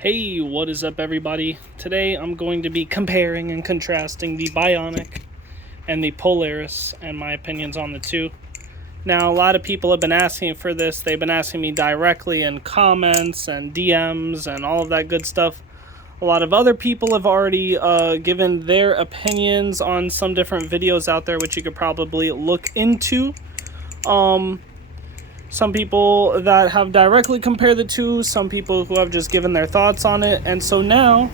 Hey, what is up everybody? Today I'm going to be comparing and contrasting the Bionic and the Polaris and my opinions on the two. Now, a lot of people have been asking for this. They've been asking me directly in comments and DMs and all of that good stuff. A lot of other people have already given their opinions on some different videos out there, which you could probably look into. Some people that have directly compared the two, some people who have just given their thoughts on it. And so now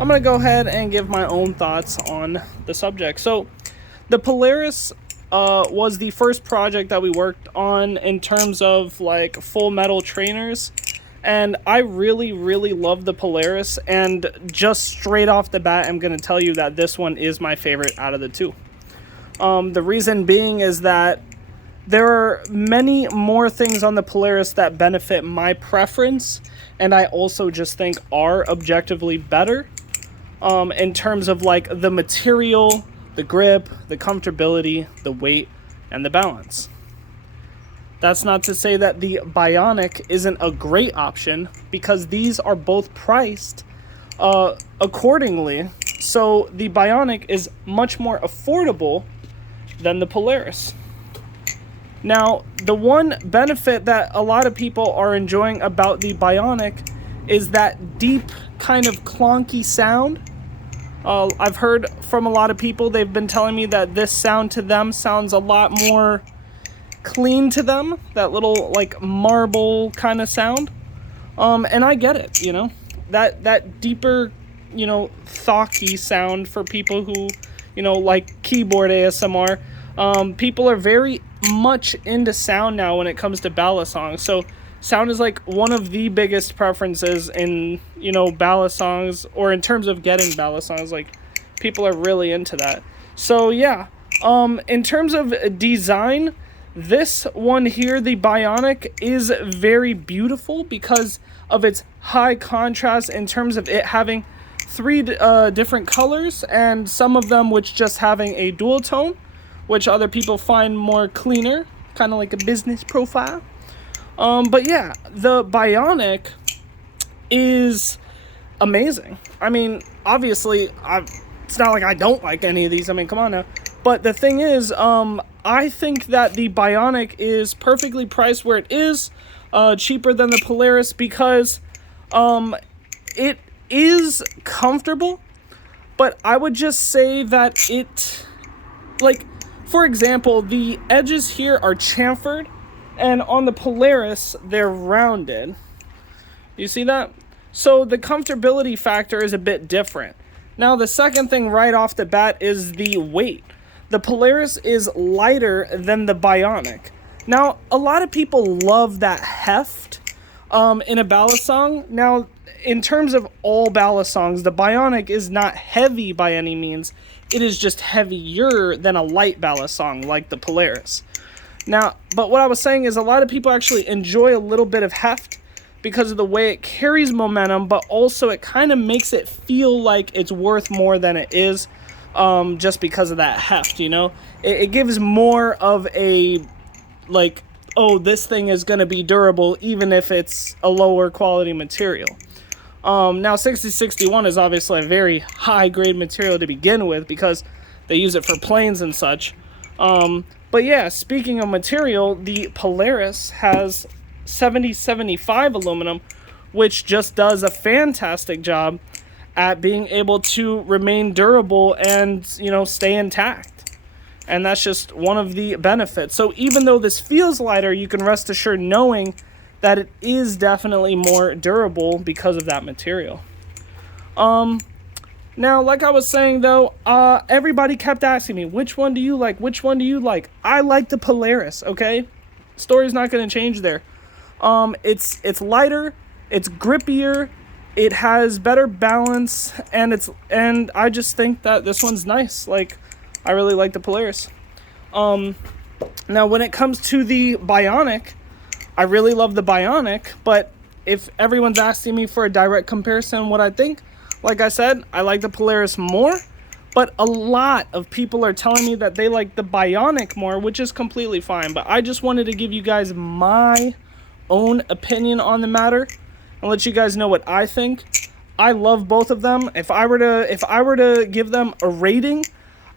I'm going to go ahead and give my own thoughts on the subject. So the Polaris was the first project that we worked on in terms of like full metal trainers. And I really love the Polaris. And just straight off the bat, I'm going to tell you that this one is my favorite out of the two. The reason being is that there are many more things on the Polaris that benefit my preference, and I also just think are objectively better in terms of like the material, the grip, the comfortability, the weight, and the balance. That's not to say that the Bionic isn't a great option, because these are both priced accordingly. So the Bionic is much more affordable than the Polaris. Now, the one benefit that a lot of people are enjoying about the Bionic is that deep, kind of clunky sound. I've heard from a lot of people, they've been telling me that this sound to them sounds a lot more clean to them. That little, like, marble kind of sound. And I get it, you know. That deeper, you know, thocky sound for people who, you know, like keyboard ASMR. People are very much into sound now when it comes to ballad songs. So sound is like one of the biggest preferences in, you know, ballad songs, or in terms of getting ballad songs. Like, people are really into that. So yeah, in terms of design, this one here, the Bionic, is very beautiful because of its high contrast in terms of it having three different colors, and some of them which just having a dual tone, which other people find more cleaner, kind of like a business profile. But yeah, the Bionic is amazing. I mean, obviously, it's not like I don't like any of these. I mean, come on now. But the thing is, I think that the Bionic is perfectly priced where it is, cheaper than the Polaris, because it is comfortable. But I would just say that it, like, for example, the edges here are chamfered, and on the Polaris, they're rounded. You see that? So the comfortability factor is a bit different. Now, the second thing right off the bat is the weight. The Polaris is lighter than the Bionic. Now, a lot of people love that heft in a ballad song. Now, in terms of all ballad songs, the Bionic is not heavy by any means. It is just heavier than a light ballad song like the Polaris. Now, but what I was saying is a lot of people actually enjoy a little bit of heft because of the way it carries momentum, but also it kind of makes it feel like it's worth more than it is, just because of that heft, you know? It gives more of a, like, oh, this thing is going to be durable even if it's a lower quality material. Now, 6061 is obviously a very high-grade material to begin with because they use it for planes and such. But yeah, speaking of material, the Polaris has 7075 aluminum, which just does a fantastic job at being able to remain durable and, you know, stay intact. And that's just one of the benefits. So even though this feels lighter, you can rest assured knowing that it is definitely more durable because of that material. Now, like I was saying though, everybody kept asking me, which one do you like? Which one do you like? I like the Polaris, okay? Story's not going to change there. It's lighter, it's grippier, it has better balance, and I just think that this one's nice. Like, I really like the Polaris. Now when it comes to the Bionic, I really love the Bionic, but if everyone's asking me for a direct comparison what I think, like I said, I like the Polaris more, but a lot of people are telling me that they like the Bionic more, which is completely fine. But I just wanted to give you guys my own opinion on the matter. and let you guys know what I think. I love both of them. If I were to give them a rating,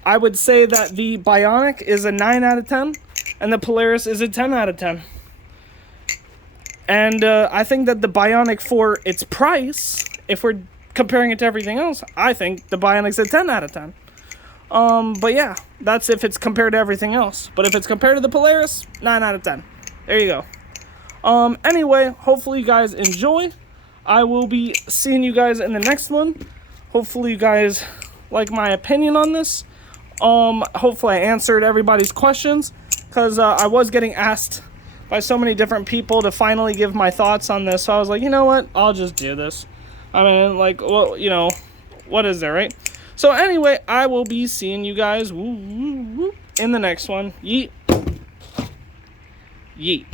I would say that the Bionic is a 9 out of 10 and the Polaris is a 10 out of 10. And I think that the Bionic, for its price, if we're comparing it to everything else, I think the Bionic's a 10 out of 10. But yeah, that's if it's compared to everything else. But if it's compared to the Polaris, 9 out of 10. There you go. Anyway, hopefully you guys enjoy. I will be seeing you guys in the next one. Hopefully you guys like my opinion on this. Hopefully I answered everybody's questions, because I was getting asked by so many different people to finally give my thoughts on this. So I was like, you know what? I'll just do this. I mean, like, well, you know, what is there, right? So anyway, I will be seeing you guys in the next one. Yeet. Yeet.